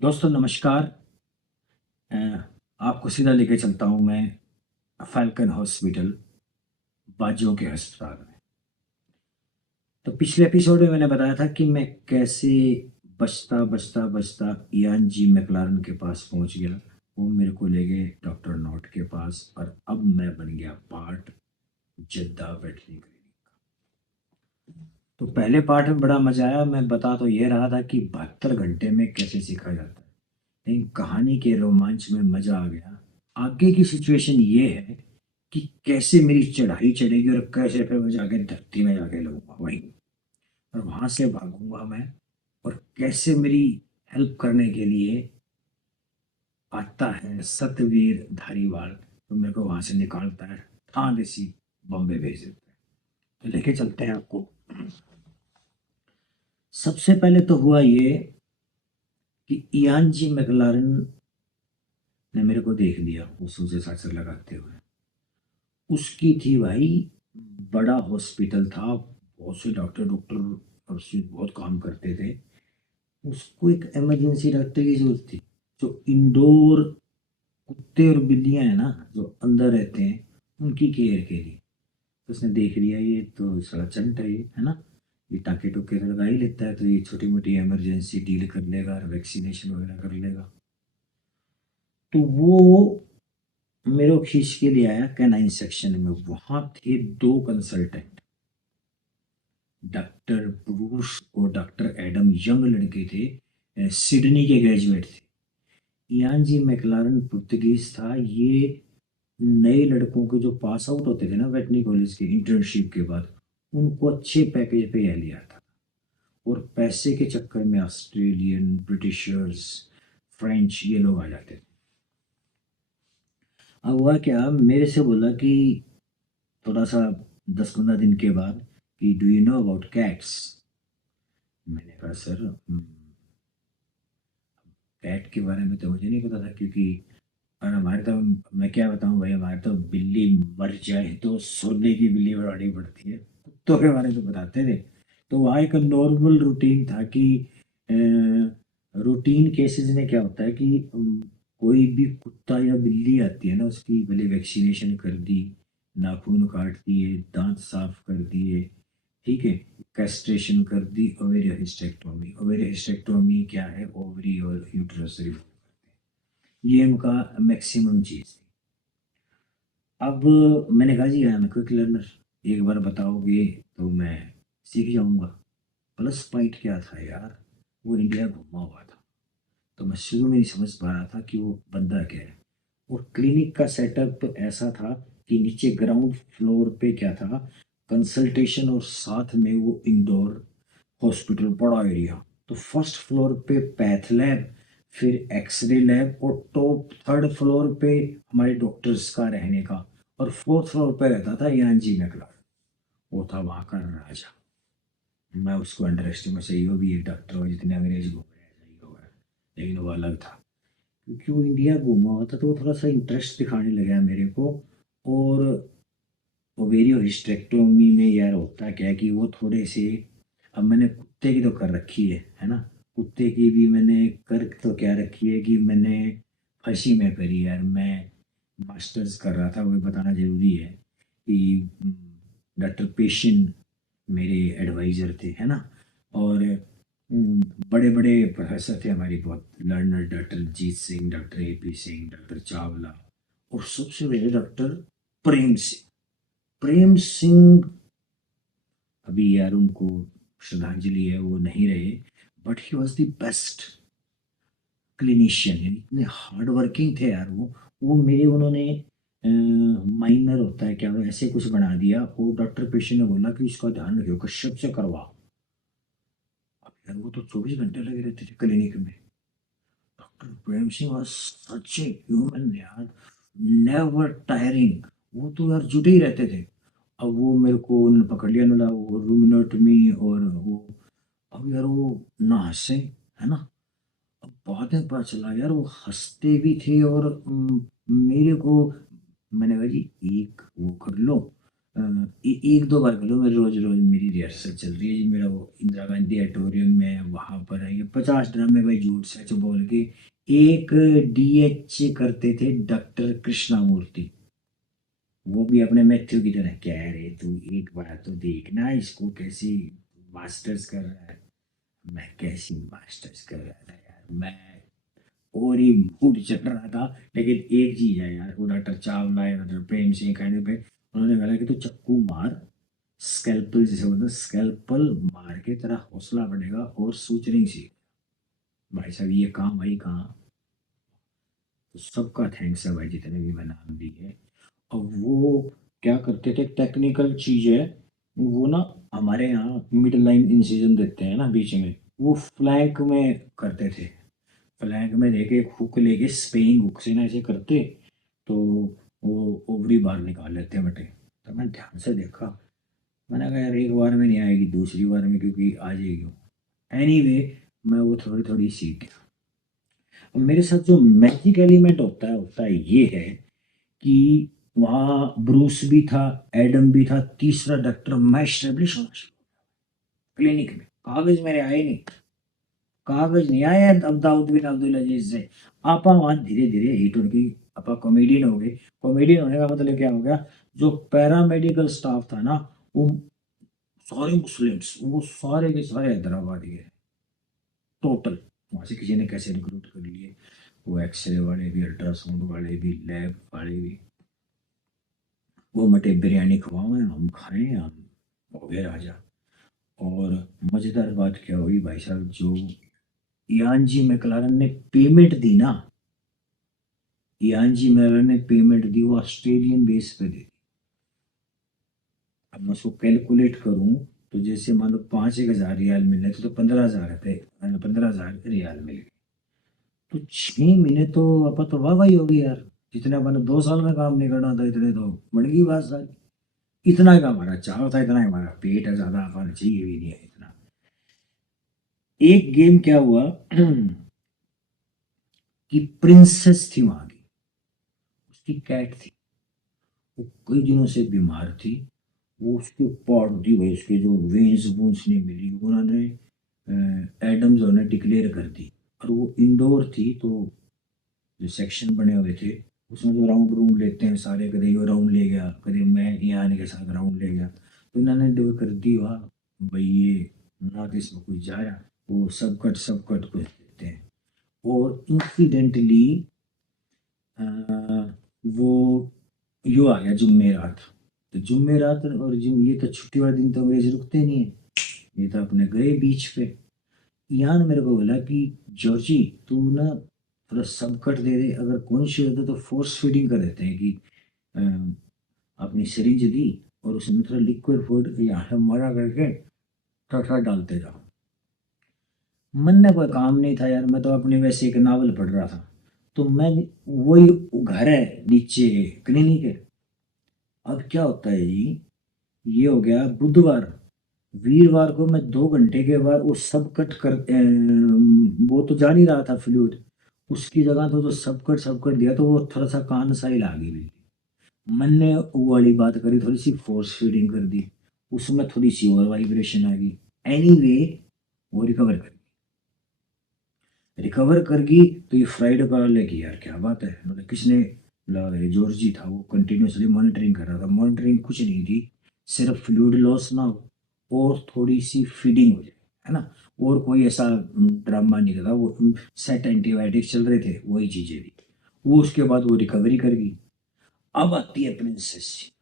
दोस्तों नमस्कार। अ, आपको सीधा लेके चलता हूँ मैं फैल्कन हॉस्पिटल, बाजियों के अस्पताल में। तो पिछले एपिसोड में मैंने बताया था कि मैं कैसे बचता इयान जी मैकलारन के पास पहुँच गया। वो मेरे को ले गए डॉक्टर नॉट के पास और अब मैं बन गया पार्ट जद्दा वेटरनरी क्लिनिक। तो पहले पार्ट में बड़ा मजा आया। मैं बता तो ये रहा था कि 72 घंटे में कैसे सीखा जाता है, लेकिन कहानी के रोमांच में मजा आ गया। आगे की सिचुएशन ये है कि कैसे मेरी चढ़ाई चढ़ेगी और कैसे फिर मैं जाके धरती में जाके लगूंगा वहीं, और वहां से भागूंगा मैं। और कैसे मेरी हेल्प करने के लिए आता है सतवीर धारीवाल, तो मेरे को वहां से निकालता है, ठांड सी बॉम्बे भेज देता है। तो लेके चलते हैं आपको। सबसे पहले तो हुआ ये कि इयान जी मैकलारन ने मेरे को देख लिया वो सूजे सासर लगाते हुए। उसकी थी भाई, बड़ा हॉस्पिटल था, बहुत से डॉक्टर डॉक्टर और उसमें बहुत काम करते थे। उसको एक इमरजेंसी डॉक्टर की जरूरत थी, जो इंडोर कुत्ते और बिल्लियां हैं ना, जो अंदर रहते हैं, उनकी केयर के लिए। तो उसने देख लिया ये तो साला चंट है ना, ये टाके टुके तो लगा ही लेता है, तो ये छोटी मोटी इमरजेंसी डील कर लेगा और वैक्सीनेशन वगैरह कर लेगा। तो वो मेरे को खींच के ले आया कैनाइन सेक्शन में। वहां थे दो कंसल्टेंट, डॉक्टर ब्रूस और डॉक्टर एडम, यंग लड़के थे, सिडनी के ग्रेजुएट थे। इयान जी मैकलारन पुर्तगीज था। ये नए लड़कों के जो पास आउट होते थे ना वेटरनरी कॉलेज के इंटर्नशिप के बाद, उनको अच्छे पैकेज पे यह लिया था। और पैसे के चक्कर में ऑस्ट्रेलियन, ब्रिटिशर्स, फ्रेंच, ये लोग आ जाते थे। अब हुआ क्या, मेरे से बोला कि थोड़ा सा 10-15 दिन के बाद कि do you know about cats. मैंने कहा सर, कैट के बारे में तो मुझे नहीं पता था, क्योंकि और हमारे तो, मैं क्या बताऊं भाई, हमारे तो बिल्ली मर जाए तो सोने की बिल्ली बनानी पड़ती है। कुत्तों के बारे में तो बताते थे। तो वहाँ एक नॉर्मल रूटीन था कि रूटीन केसेस में क्या होता है कि कोई भी कुत्ता या बिल्ली आती है ना, उसकी पहले वैक्सीनेशन कर दी, नाखून काट दिए, दांत साफ कर दिए, ठीक है, कैस्ट्रेशन कर दी, ओवेरियो हिस्टेक्टोमी। ओवेरियो हिस्टेक्टोमी क्या है, ओवरी और यूट्रस रिमूव, ये उनका मैक्सिमम चीज थी। अब मैंने कहा जी आई एम क्विक लर्नर, एक बार बताओगे तो मैं सीख जाऊंगा। प्लस पॉइंट क्या था यार, वो इंडिया घूमा हुआ था। तो मैं शुरू में नहीं समझ पा रहा था कि वो बंदा क्या है। और क्लिनिक का सेटअप ऐसा था कि नीचे ग्राउंड फ्लोर पे क्या था, कंसल्टेशन और साथ में वो इंडोर हॉस्पिटल, बड़ा एरिया। तो फर्स्ट फ्लोर पे पैथ लैब, फिर एक्सरे लैब, और टॉप थर्ड फ्लोर पे हमारे डॉक्टर्स का रहने का। और फोर्थ फ्लोर पे रहता था यान जी मैकलर, वो था वहाँ का राजा। मैं उसको अंडर एस्टिमेट, सही हो भी एक डॉक्टर हो जितने अंग्रेज घूम रहे हैं, सही होगा, लेकिन वो अलग था। क्योंकि वो इंडिया घूमा हुआ था तो वो थोड़ा सा इंटरेस्ट दिखाने लगा मेरे को। और ओवेरियो हिस्टेक्टोमी में यार होता क्या है कि वो थोड़े से, अब मैंने कुत्ते की तो कर रखी है ना, कुत्ते की भी मैंने कर तो क्या रखी है कि मैंने फंसी में करी यार। मैं मास्टर्स कर रहा था, वो बताना जरूरी है कि डॉक्टर पेशन मेरे एडवाइजर थे, है ना। और बड़े बड़े प्रोफेसर थे हमारी, बहुत learner, doctor Jeet Singh, doctor AP Singh, doctor Chawla, और सबसे बड़े डॉक्टर प्रेम सिंह। प्रेम सिंह अभी यार उनको श्रद्धांजलि है, वो नहीं रहे, but he was the best clinician. यानी इतने हार्ड वर्किंग थे यार वो मेरे, उन्होंने माइनर होता है क्या, वो ऐसे कुछ बना दिया। वो डॉक्टर पेशेंट ने बोला कि इसका ध्यान रखियो, कश्यप से करवा। अब यार वो तो 24 घंटे लगे रहते थे क्लिनिक में। Doctor Prem Singh was such a human यार, नेवर टायरिंग। वो तो यार जुटे ही रहते थे। अब वो मेरे को उन्होंने पकड़ लिया, उन्होंने वो रूमिनोटमी, और वो, अब यार वो ना हंसे, है ना। अब बाद में पता चला यार वो हंसते भी थे। और मेरे को, मैंने कहा जी एक वो कर लो, एक दो बार बोलो, मैं रोज रोज मेरी रिहर्सल चल रही है जी, मेरा वो इंदिरा गांधी ऑडिटोरियम में वहां पर है, ये 50 ड्रामे भाई झूठ सच बोल के। एक डीएच करते थे डॉक्टर कृष्णामूर्ति, वो भी अपने मैथ्यू की तरह, कह रहे तू एक बार तो देखना इसको कैसी मास्टर्स कर रहा है। मैं कैसी मास्टर्स कर रहा था यार, मैं और ही मूड चल रहा था। लेकिन एक चीज है यार, वो डॉक्टर चावला या डॉक्टर प्रेम सिंह कहने पे उन्होंने कहा कि तू चक्कू मार, स्कैल्पल जिसे बोलते हैं, स्कैल्पल मार के तेरा हौसला बढ़ेगा और सूचनिंग सीख। भाई साहब ये काम आई कहाँ, तो सबका थैंक्स है भाई जितने भी मैं नाम लिए। अब वो क्या करते थे, टेक्निकल चीज है वो ना, हमारे यहाँ मिड लाइन इंसिजन देते हैं ना बीच में, वो फ्लैंक में करते थे। फ्लैंक में लेके एक हुक लेके स्पेइंग हुक से ना ऐसे करते, तो वो ओवरी बार निकाल लेते हैं बटे। तो मैं ध्यान से देखा, मैंने कहा यार एक बार में नहीं आएगी, दूसरी बार में क्योंकि आ जाएगी। एनीवे मैं वो थोड़ी थोड़ी सीख गया। अब मेरे साथ जो मैजिक एलिमेंट होता है ये है कि वहाँ ब्रूस भी था, एडम भी था, तीसरा डॉक्टर मैं एस्टेब्लिश होना शुरू क्लिनिक में। कागज मेरे आए नहीं, कागज नहीं आया अब दाऊद बिन अब्दुल अजीज से। आपा वहां धीरे धीरे हिट उनकी, आपा कॉमेडियन हो गए। कॉमेडियन होने का मतलब क्या हो गया, जो पैरामेडिकल स्टाफ था ना, वो सारे मुस्लिम्स, वो सारे के सारे हैदराबाद के टोटल। वहां से किसी ने कैसे रिक्रूट कर लिए, वो एक्सरे वाले भी, अल्ट्रासाउंड वाले भी, लैब वाले भी। वो मटे बिरयानी खवाओ, हम खाएं, हम हो गए राजा। और मजेदार बात क्या हुई भाई साहब, जो यान जी मैकलारन ने पेमेंट दी ना, यान जी मैकलारन ने पेमेंट दी, वो ऑस्ट्रेलियन बेस पे दी। अब मैं उसको कैलकुलेट करूं, तो जैसे मान लो 5,000 रियाल मिल रहे थे, तो 15,000 थे, 15,000 रियाल मिल गए। तो 6 महीने तो अपन तो वाह वाही होगी यार, जितने अपन 2 साल में काम नहीं करना था इतने तो बन गई बात सारी। इतना का हमारा चाव था, इतना ही हमारा पेट है, ज्यादा अपन चाहिए भी नहीं है इतना। एक गेम क्या हुआ कि प्रिंसेस थी वहां की, उसकी कैट थी, वो कई दिनों से बीमार थी। वो उसके पॉट दी भाई, उसके जो वेन्स वून्स नहीं मिली, उन्होंने एडम्स उन्होंने डिक्लेयर कर दी। और वो इंडोर थी, तो जो सेक्शन बने हुए थे उसमें जो राउंड रूम लेते हैं सारे, कभी वो राउंड ले गया, कभी मैं यहाँ आने के साथ राउंड ले गया, तो इन्होंने डोर कर दी वहाँ। भाई ये ना तो इसमें कुछ जाया, वो सब कट कुछ देते हैं। और इंसिडेंटली वो यो आ गया जुम्मेरात। तो जुम्मेरात और ये तो छुट्टी वाले दिन तो अंग्रेज रुकते नहीं है, ये तो अपने गए बीच पे। यान मेरे को बोला कि जॉर्जी तू ना थोड़ा सब कट दे दे, अगर कॉन्शियस होता तो फोर्स फीडिंग कर देते हैं कि अ, अपनी सिरिंज दी और उसमें थोड़ा लिक्विड फूड यहाँ से मरा करके थोड़ा डालते जाओ। मन में कोई काम नहीं था यार, मैं तो अपने वैसे एक नावल पढ़ रहा था, तो मैं वही, घर है नीचे क्लिनिक है। अब क्या होता है जी, ये हो गया बुधवार, वीरवार को मैं 2 घंटे के बाद वो सब कट कर वो तो जा नहीं रहा था फ्लूइड, उसकी जगह तो सब कट दिया, तो वो थोड़ा सा कान सा ही लागी भी। मन ने वो वाली बात करी, थोड़ी सी फोर्स फीडिंग कर दी, उसमें थोड़ी सी और वाइब्रेशन आ गई। एनीवे वो रिकवर कर गई। तो ये फ्राइडे का लगी यार क्या बात है, मतलब किसने जॉर्ज जी था, वो कंटिन्यूसली मॉनिटरिंग कर रहा था। मॉनिटरिंग कुछ नहीं थी, सिर्फ फ्लूइड लॉस ना हो और थोड़ी सी फीडिंग हो जाए, है ना। और कोई ऐसा ड्रामा नहीं था, वो सेट एंटीबायोटिक्स चल रहे थे, वही चीजें थी। वो उसके बाद वो रिकवरी कर गई। अब आती है प्रिंसेस।